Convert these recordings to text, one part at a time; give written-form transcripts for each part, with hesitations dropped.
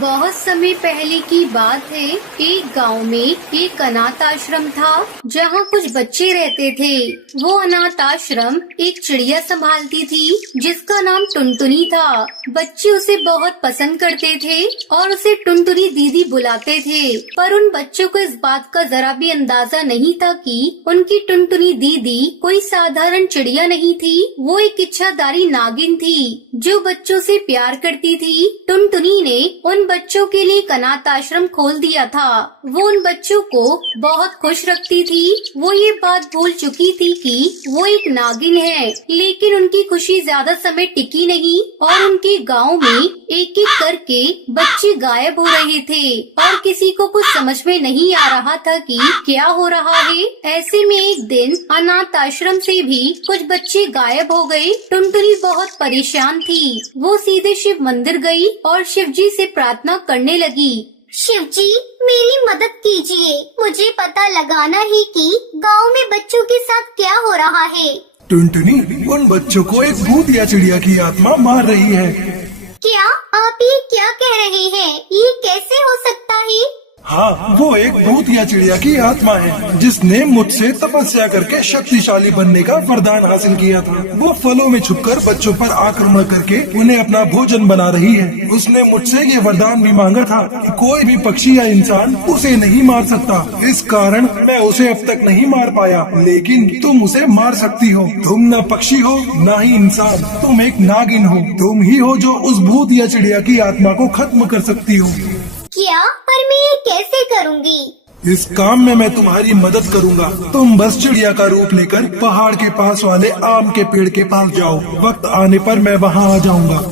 बहुत समय पहले की बात है। एक गांव में एक अनाथ आश्रम था जहां कुछ बच्चे रहते थे। वो अनाथ आश्रम एक चिड़िया संभालती थी जिसका नाम टुनटुनी था। बच्चे उसे बहुत पसंद करते थे और उसे टुनटुनी दीदी बुलाते थे। पर उन बच्चों को इस बात का जरा भी अंदाजा नहीं था कि उनकी टुनटुनी दीदी कोई साधारण चिड़िया नहीं थी। वो एक इच्छाधारी नागिन थी जो बच्चों से प्यार करती थी। टुनटुनी ने उन बच्चों के लिए एक अनाथ आश्रम खोल दिया था। वो उन बच्चों को बहुत खुश रखती थी। वो ये बात भूल चुकी थी कि वो एक नागिन है, लेकिन उनकी खुशी ज्यादा समय टिकी नहीं और उनके गांव में एक एक करके बच्चे गायब हो रहे थे और किसी को कुछ समझ में नहीं आ रहा था कि क्या हो रहा है। ऐसे में एक दिन अनाथ आश्रम से भी कुछ बच्चे गायब हो गए। टुनटुनी बहुत परेशान थी। वो सीधे शिव मंदिर गई और शिव जी से प्रार्थना करने लगी। शिव जी, मेरी मदद कीजिए। मुझे पता लगाना है कि गांव में बच्चों के साथ क्या हो रहा है। टुनटुनी, उन बच्चों को एक भूत या चिड़िया की आत्मा मार रही है। क्या आप ये क्या कह रहे हैं? ये कैसे हो सकता है? हाँ, वो एक भूत या चिड़िया की आत्मा है जिसने मुझसे तपस्या करके शक्तिशाली बनने का वरदान हासिल किया था। वो फलों में छुपकर बच्चों पर आक्रमण करके उन्हें अपना भोजन बना रही है। उसने मुझसे ये वरदान भी मांगा था कि कोई भी पक्षी या इंसान उसे नहीं मार सकता। इस कारण मैं उसे अब तक नहीं मार पाया, लेकिन तुम उसे मार सकती हो। तुम न पक्षी हो न ही इंसान, तुम एक नागिन हो। तुम ही हो जो उस भूत या चिड़िया की आत्मा को खत्म कर सकती हो। क्या? पर मैं ये कैसे करूँगी? इस काम में मैं तुम्हारी मदद करूंगा। तुम बस चिड़िया का रूप लेकर पहाड़ के पास वाले आम के पेड़ के पास जाओ। वक्त आने पर मैं वहाँ आ जाऊंगा।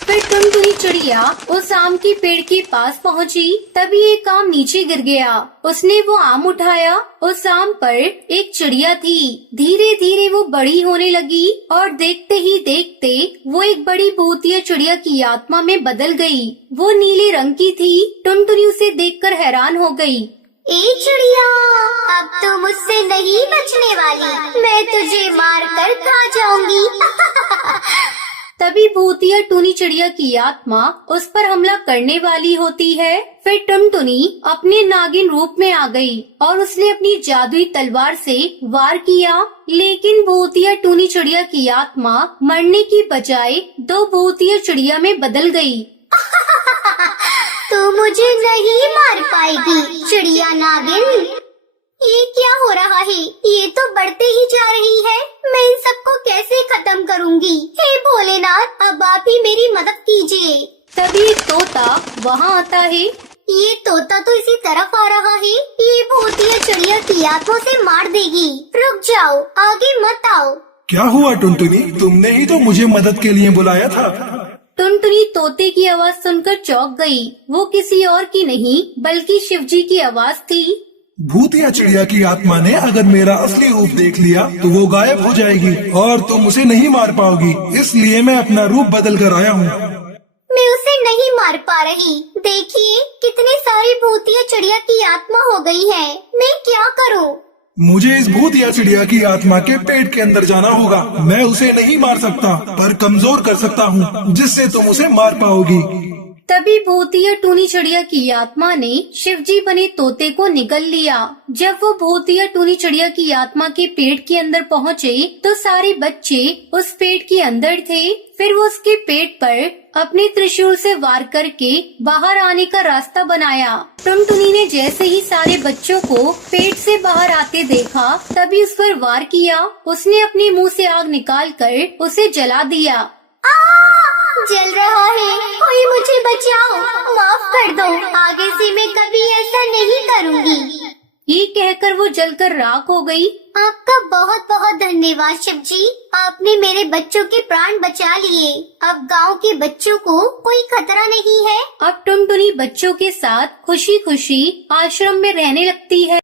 फिर टुनटुनी चिड़िया उस आम के पेड़ के पास पहुंची। तभी एक आम नीचे गिर गया। उसने वो आम उठाया। उस आम पर एक चिड़िया थी। धीरे धीरे वो बड़ी होने लगी और देखते ही देखते वो एक बड़ी भूतिया चिड़िया की आत्मा में बदल गई। वो नीले रंग की थी। टुनटुनी उसे देखकर हैरान हो गई। ए चिड़िया, अब तो मुझसे नहीं बचने वाली। मैं तुझे मार कर खा जाऊंगी। तभी भूतिया टुनी चिड़िया की आत्मा उस पर हमला करने वाली होती है। फिर टुनटुनी अपने नागिन रूप में आ गई और उसने अपनी जादुई तलवार से वार किया, लेकिन भूतिया टुनी चिड़िया की आत्मा मरने की बजाय दो भूतिया चिड़िया में बदल गई। तू मुझे नहीं मार पाएगी चिड़िया नागिन। ये क्या हो रहा है? ये तो बढ़ते ही जा रही है। मैं इन सबको कैसे खत्म करूंगी? हे भोलेनाथ, अब आप ही मेरी मदद कीजिए। तभी एक तोता वहाँ आता है। ये तोता तो इसी तरफ आ रहा है। ये भूतिया चिड़िया की आत्मा से मार देगी। रुक जाओ, आगे मत आओ। क्या हुआ टुनटुनी? तुमने ही तो मुझे मदद के लिए बुलाया था। टुनटुनी तोते की आवाज सुनकर चौंक गई। वो किसी और की नहीं बल्कि शिवजी की आवाज थी। भूत या चिड़िया की आत्मा ने अगर मेरा असली रूप देख लिया तो वो गायब हो जाएगी और तुम उसे नहीं मार पाओगी। इसलिए मैं अपना रूप बदल कर आया हूँ। मैं उसे नहीं मार पा रही। देखिए, कितने सारी भूतिया चिड़िया की आत्मा हो गई है। मैं क्या करूँ? मुझे इस भूत या चिड़िया की आत्मा के पेट के अंदर जाना होगा। मैं उसे नहीं मार सकता, पर कमजोर कर सकता हूँ जिससे तुम उसे मार पाओगी। तभी भूतिया टूनी चिड़िया की आत्मा ने शिवजी बने तोते को निगल लिया। जब वो भूतिया टूनी चिड़िया की आत्मा के पेट के अंदर पहुँचे तो सारे बच्चे उस पेट के अंदर थे। फिर वो उसके पेट पर अपने त्रिशूल से वार करके बाहर आने का रास्ता बनाया। टुनटुनी ने जैसे ही सारे बच्चों को पेट से बाहर आते देखा तभी उस पर वार किया। उसने अपने मुंह से आग निकालकर उसे जला दिया। जल रहा है, कोई मुझे बचाओ। माफ कर दो, आगे से मैं कभी ऐसा नहीं करूँगी। ये कहकर वो जलकर राख हो गई। आपका बहुत बहुत धन्यवाद शिव जी। आपने मेरे बच्चों के प्राण बचा लिए। अब गांव के बच्चों को कोई खतरा नहीं है। अब टुनटुनी बच्चों के साथ खुशी खुशी आश्रम में रहने लगती है।